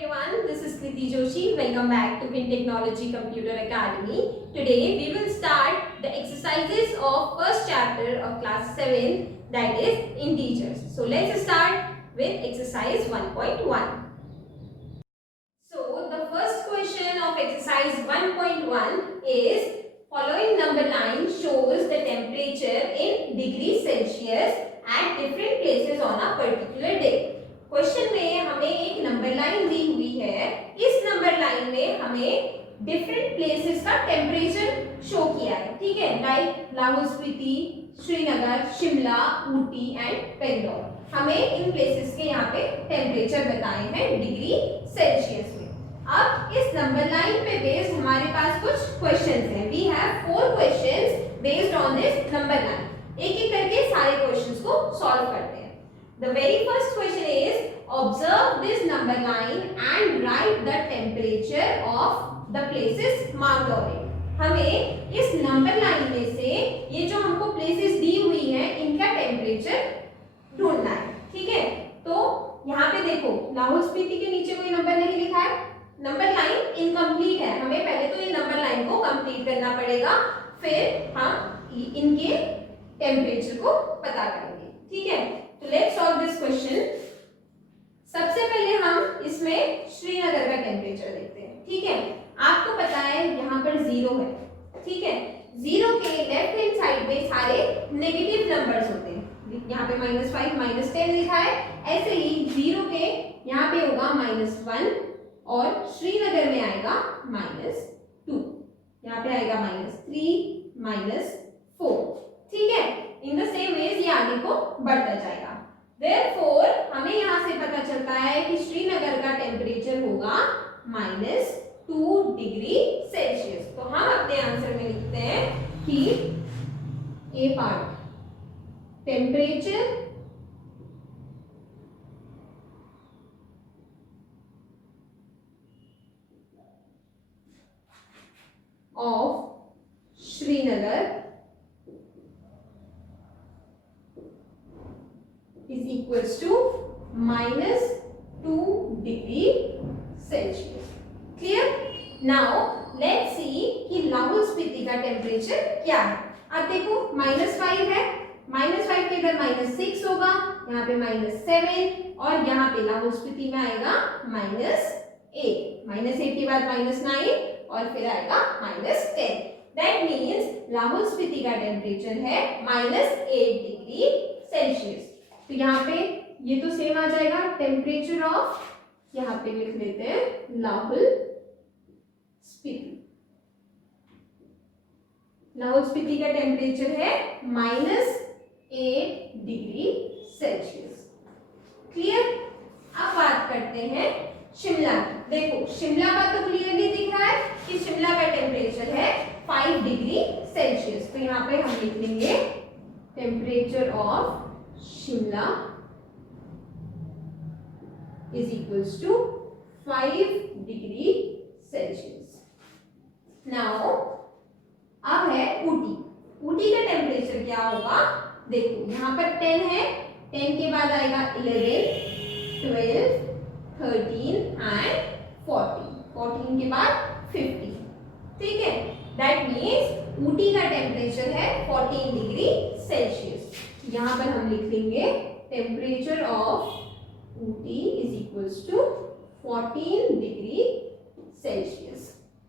everyone, this is Kriti Joshi. Welcome back to Win Technology Computer Academy. Today we will start the exercises of first chapter of class 7, that is integers. So let's start with exercise 1.1. So the first question of exercise 1.1 is following number line shows the temperature in degrees Celsius at different places on a particular day. Question में हमें एक number line दी हुई है. इस number line में हमें different places का temperature show किया है. ठीक है, लाइक लाहौल स्पीति, श्रीनगर, शिमला, ऊटी एंड बेंगलोर. हमें इन प्लेसेस के यहाँ पे टेम्परेचर बताए हैं डिग्री सेल्सियस में. अब इस नंबर लाइन पे बेस्ड हमारे पास कुछ क्वेश्चंस हैं. We have 4 questions based on this number line. एक एक करके सारे क्वेश्चंस को सॉल्व करते हैं. The very first question is observe this number line and write the temperature of the places marked on it. हमें इस नंबर लाइन में से ये जो हमको प्लेसेस दी हुई हैं इनका टेम्परेचर ढूंढना है. ठीक है, तो यहाँ पे देखो लाहौल स्पीति के नीचे कोई नंबर नहीं लिखा है. नंबर लाइन इनकम्प्लीट है. हमें पहले तो ये नंबर लाइन को कंप्लीट करना पड़ेगा, फिर हम इनके टेम्परेचर को पता करेंगे. ठीक है, तो लेट्स सॉल्व दिस क्वेश्चन. सबसे पहले हम इसमें श्रीनगर का टेम्परेचर देखते हैं. ठीक है, आपको पता है यहाँ पर 0 है. ठीक है, 0 के लेफ्ट हैंड साइड में सारे नेगेटिव नंबर्स होते हैं. यहाँ पे -5 -10 लिखा है. ऐसे ही 0 के यहाँ पे होगा -1 और श्रीनगर में आएगा -2. यहाँ पे आएगा -3 -4. ठीक है, इन द सेम वेज ये आगे को बढ़ता जाएगा. Therefore, हमें यहाँ से पता चलता है कि श्रीनगर का टेम्परेचर होगा -2 डिग्री सेल्सियस. तो हम अपने आंसर में लिखते हैं कि a part temperature of Srinagar is equals to -2 degree Celsius. Clear? Now let's see कि लाहौल स्पीति का टेम्परेचर क्या है. अब देखो -5 है. -5 के अगर -6 होगा, यहाँ पे -7 और यहाँ पे लाहौल स्पीति में आएगा -8. -8 के बाद -9 और फिर आएगा -10. That means लाहौल स्पीति का टेम्परेचर है -8 डिग्री सेल्सियस. तो यहाँ पे ये तो सेम आ जाएगा. टेम्परेचर ऑफ, यहाँ पे लिख लेते हैं लाहौल स्पीति. लाहौल स्पीति का टेम्परेचर है -8 डिग्री सेल्सियस. क्लियर? अब बात करते हैं शिमला की. देखो शिमला का तो क्लियरली दिख रहा है कि शिमला का टेम्परेचर है 5 डिग्री सेल्सियस. तो यहाँ पे हम लिख लेंगे temperature of Shimla is equals to 5 degree Celsius. Now अब है ऊटी. ऊटी का टेम्परेचर क्या होगा? देखो यहाँ पर 10 है. 10 के बाद आएगा 11, 12, 13 एंड 14. 14 के बाद 15. ठीक है, दैट मीन्स ऊटी का टेम्परेचर है 14 डिग्री सेल्सियस. यहाँ पर हम लिख लेंगे temperature of Ooty is equals to 14 degree Celsius.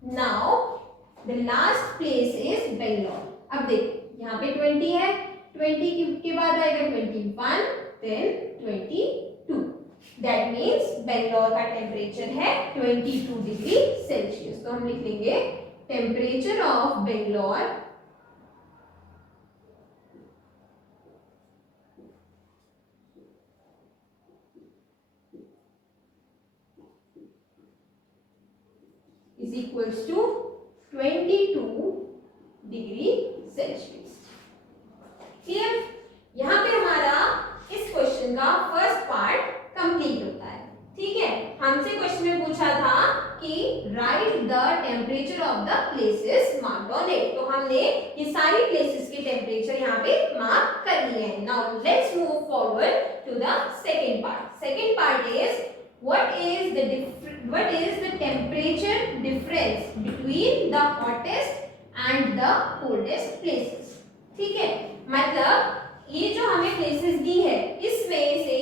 Now the last place is Bangalore. अब देखो यहाँ पे 20 है. 20 के बाद आएगा 21, देन 22. दैट मीन्स बेंगलोर का टेम्परेचर है 22 डिग्री सेल्सियस. तो हम लिख लेंगे temperature of Bangalore is equals to 22 degree Celsius. Clear? यहाँ पे हमारा इस क्वेश्चन का फर्स्ट पार्ट कंप्लीट होता है. ठीक है, हमसे क्वेश्चन में पूछा था कि right the temperature of the places marked on it. तो हमने ये सारी प्लेसेस के टेम्परेचर यहाँ पे मार्क कर लिए हैं. Now let's move forward to the second part. Second part is what is the between the hottest and the coldest places. ठीक है, मतलब ये जो हमें प्लेसेस दी है इसमें से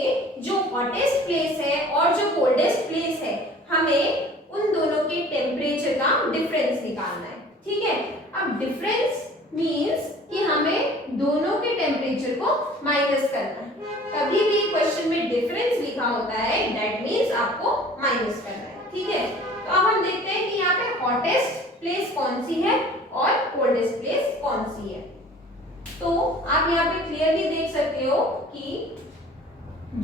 जो हॉटेस्ट प्लेस है और जो कोल्डेस्ट प्लेस है हमें उन दोनों के टेम्परेचर का डिफरेंस निकालना है। ठीक है, अब डिफरेंस मींस कि हमें दोनों के टेम्परेचर को माइनस करना है। कभी भी क्वेश्चन में डिफरेंस लिखा होता है दैट मींस आपको माइनस करना है। ठीक है, तो अब हम देखते हैं कि यहाँ पे हॉटेस्ट प्लेस कौन सी है और कोल्डेस्ट प्लेस कौन सी है। तो आप यहाँ पे क्लियरली देख सकते हो कि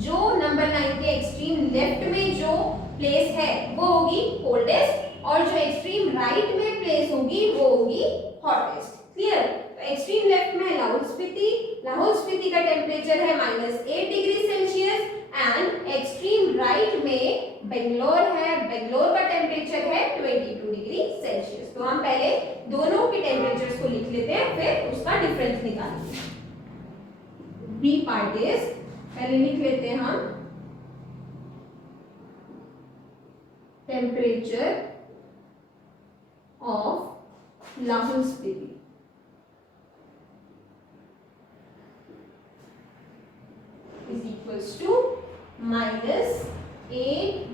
जो नंबर 9 के एक्सट्रीम लेफ्ट में जो प्लेस है वो होगी कोल्डेस्ट और जो एक्सट्रीम राइट में प्लेस होगी वो होगी हॉटेस्ट। क्लियर, तो एक्सट्रीम लेफ्ट में लाहौल स्पीति का टेम्परेचर है -8 degree Celsius and extreme right में बेंगलोर है, बेंगलोर का टेम्परेचर है 22 डिग्री सेल्सियस। तो हम पहले दोनों के टेम्परेचर्स को लिख लेते हैं फिर उसका डिफरेंस निकालेंगे। बी पार्ट इज, पहले लिख लेते हैं हम temperature of Lahaul Spiti is equals to -8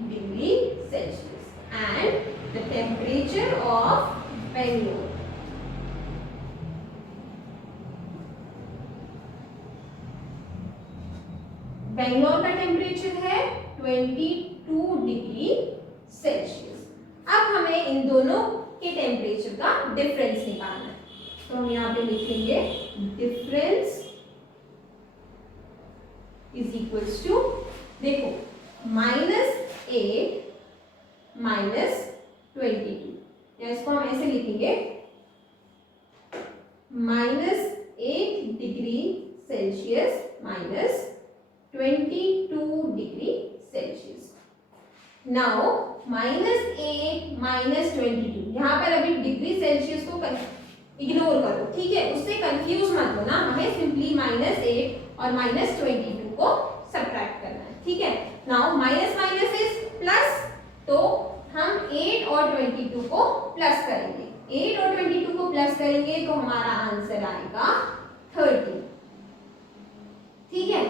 degree Celsius and the temperature of Bangalore का टेम्परेचर है 22 डिग्री सेल्सियस। अब हमें इन दोनों के टेम्परेचर का डिफरेंस निकालना है, तो हम यहाँ पे लिखेंगे डिफरेंस इज इक्वल्स टू, देखो -8 -22, या इसको हम ऐसे लिखेंगे -8 degree Celsius -22 degree Celsius. Now -8 -22, यहाँ पर अभी डिग्री सेल्सियस को इग्नोर करो। ठीक है, उससे कंफ्यूज मत होना, हमें सिंपली -8 और -22 को सब्ट्रैक्ट करना है। ठीक है, now minus minus is plus, तो हम 8 और 22 को प्लस करेंगे। 8 और 22 को प्लस करेंगे तो हमारा आंसर आएगा 30। ठीक है,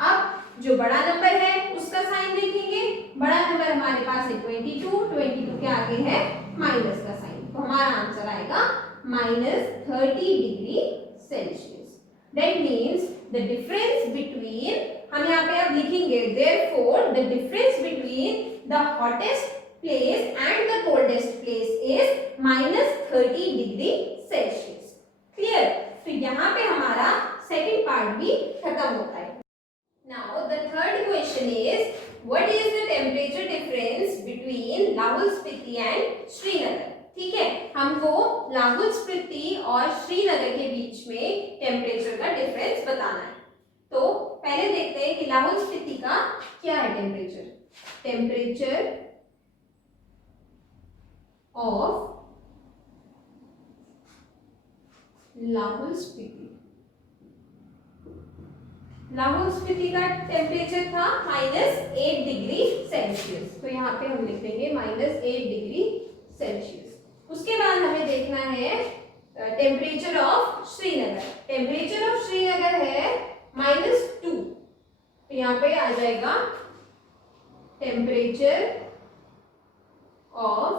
अब जो बड़ा नंबर है उसका साइन लिखेंगे। बड़ा नंबर हमारे पास है 22 के आगे है माइनस का साइन, तो हमारा आंसर आएगा -30 degree Celsius. That means the difference between, हम यहाँ पे अब लिखेंगे therefore the difference between the hottest place and the coldest place is -30 degree Celsius। Clear, तो यहाँ पे हमारा सेकंड पार्ट भी खत्म होता है। Now the third question is what is the temperature difference between Lahaul Spiti and Srinagar. ठीक है, हमको लाहौल स्पीति और श्रीनगर के बीच में टेम्परेचर का डिफरेंस बताना है। तो पहले देखते हैं कि लाहौल स्पीति का क्या है temperature. Temperature of Lahaul Spiti, Lahaul Spiti का टेम्परेचर था -8 डिग्री सेल्सियस, तो यहाँ पे हम लिख देंगे -8 डिग्री सेल्सियस। उसके बाद हमें देखना है temperature of Srinagar. Temperature of Srinagar है -2, तो यहाँ पे आ जाएगा temperature of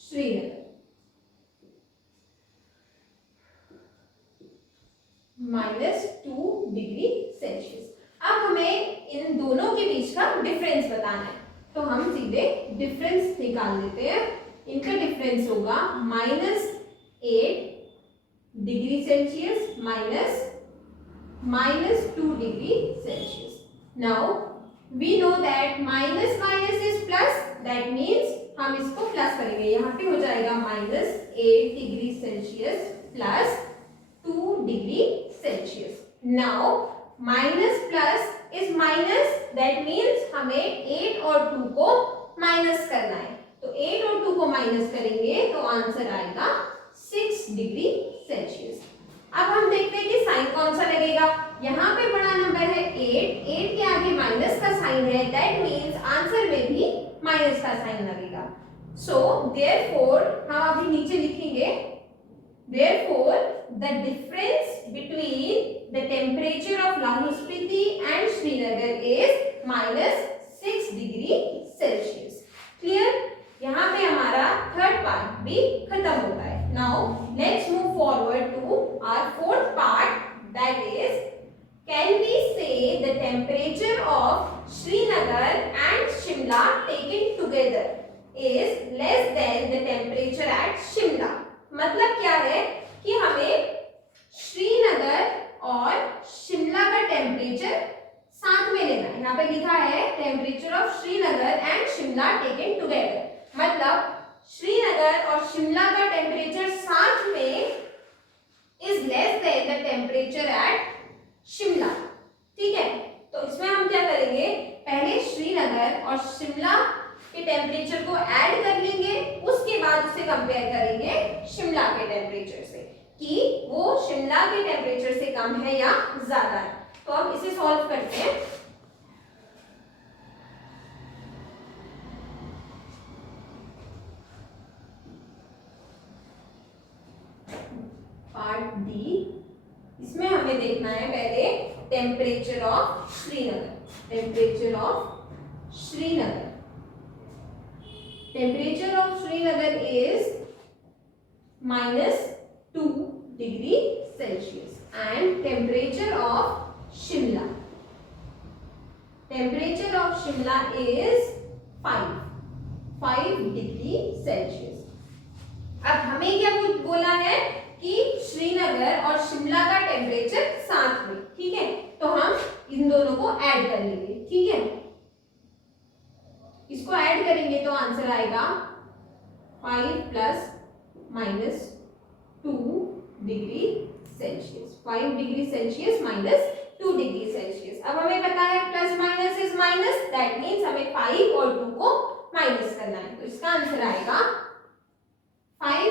Srinagar -2 degree Celsius. अब हमें इन दोनों के बीच का डिफरेंस बताना है, तो हम सीधे डिफरेंस निकाल लेते हैं। इनका डिफरेंस होगा -8 degree Celsius -2 degree Celsius. Now we know that minus minus is plus, that means हम इसको प्लस करेंगे, यहाँ पे हो जाएगा -8 degree Celsius plus 2 degree Celsius. Now minus plus is minus, that means हमें 8 और 2 को माइनस करना है, तो 8 और 2 को माइनस करेंगे तो आंसर आएगा 6 डिग्री सेल्सियस। अब हम देखते हैं कि साइन कौन सा लगेगा। यहाँ पे बड़ा नंबर है 8 के आगे माइनस का साइन है, दैट मीन्स आंसर में भी माइनस का साइन लगेगा। So therefore हम अभी नीचे लिखेंगे therefore the difference between the temperature of Lahul Spiti and Srinagar is -6 degree Celsius. Clear? यहाँ पे हमारा थर्ड पार्ट भी खत्म होता है. Now let's move forward to our fourth part, that is, can we say the temperature of Srinagar and Shimla taken together is less than the temperature at Shimla? मतलब क्या है कि हमें श्रीनगर और शिमला का टेम्परेचर साथ में लेना है. यहाँ पे लिखा है temperature of Srinagar and Shimla taken together. मतलब श्रीनगर और शिमला का टेम्परेचर साथ में is less than the temperature at Shimla. ठीक है, तो इसमें हम क्या करेंगे, पहले श्रीनगर और शिमला के टेम्परेचर को ऐड कर लेंगे, उसके बाद उसे कंपेयर करेंगे शिमला के टेम्परेचर से कि वो शिमला के टेम्परेचर से कम है या ज्यादा है. तो अब इसे सॉल्व करते हैं. पार्ट डी, इसमें हमें देखना है पहले temperature of Srinagar. Temperature of Srinagar, temperature of Srinagar is -2 degree Celsius and temperature of Shimla is 5 degree Celsius. अब हमें क्या बोला है कि श्रीनगर और शिमला का टेम्परेचर साथ में. ठीक है, तो हम इन दोनों को ऐड कर लेंगे. ठीक है, इसको ऐड करेंगे तो आंसर आएगा 5 plus -2 degree Celsius. 5 degree Celsius -2 degree Celsius. अब हमें पता है plus minus is minus, that means हमें 5 और 2 को माइनस करना है. तो इसका आंसर आएगा 5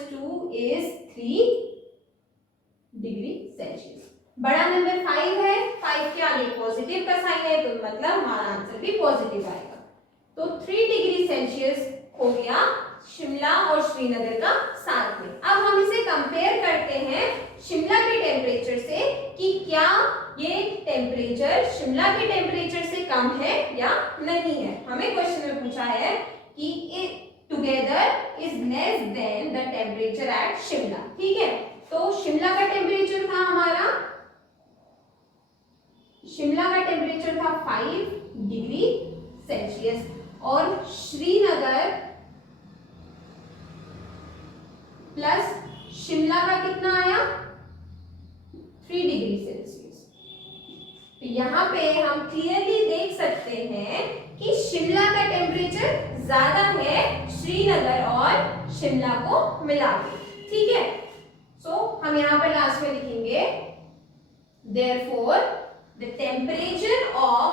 - 2 इज 3 डिग्री सेल्सियस. बड़ा नंबर 5 है, 5 के आगे पॉजिटिव का साइन है, तो मतलब हमारा आंसर भी पॉजिटिव आएगा. तो 3 डिग्री सेल्सियस हो गया शिमला और श्रीनगर का साथ में. अब हम इसे कंपेयर करते हैं शिमला के टेम्परेचर से कि क्या ये टेम्परेचर शिमला के टेम्परेचर से कम है या नहीं है. हमें क्वेश्चन में पूछा है कि together is less than the temperature at Shimla. ठीक है, तो शिमला का टेम्परेचर था हमारा, शिमला का टेम्परेचर था 5 डिग्री सेल्सियस और श्रीनगर प्लस शिमला का कितना आया 3 डिग्री सेल्सियस. तो यहाँ पे हम क्लियरली देख सकते हैं कि शिमला का टेम्परेचर ज्यादा है श्रीनगर और शिमला को मिला के. ठीक है, सो हम यहाँ पर लास्ट में लिखेंगे therefore the temperature of,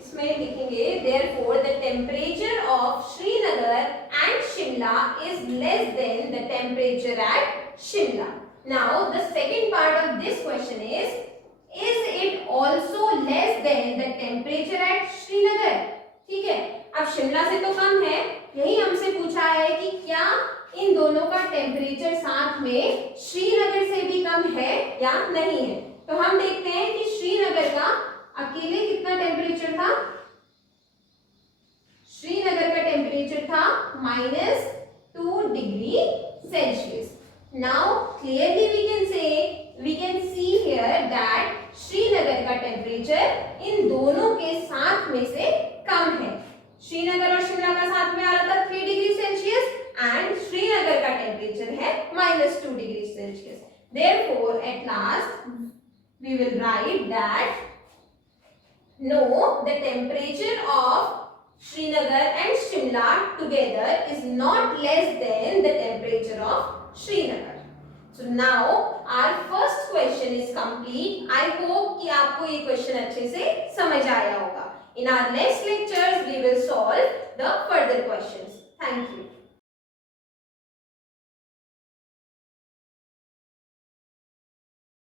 इसमें लिखेंगे therefore the temperature of Srinagar and Shimla is less than the temperature at Shimla. Now the second part of this question is it also less than the temperature at Srinagar? ठीक है, अब शिमला से तो कम है, यही हमसे पूछा है कि क्या इन दोनों का टेम्परेचर साथ में श्रीनगर से भी कम है या नहीं है. तो हम देखते हैं कि श्रीनगर का अकेले कितना टेम्परेचर था. श्रीनगर का टेम्परेचर था -2 degree Celsius. Now clearly we can see here that Srinagar का टेम्परेचर इन दोनों के साथ में से कम है. श्रीनगर और शिमला का साथ में आ रहा था 3 डिग्री सेल्सियस एंड श्रीनगर का टेम्परेचर है -2 degree Celsius. Therefore at last we will write that no, the temperature of Srinagar and Shimla together is not less than the temperature of Srinagar. So now our first question is complete. I hope कि आपको ये question अच्छे से समझ आया होगा. In our next lectures we will solve the further questions. Thank you.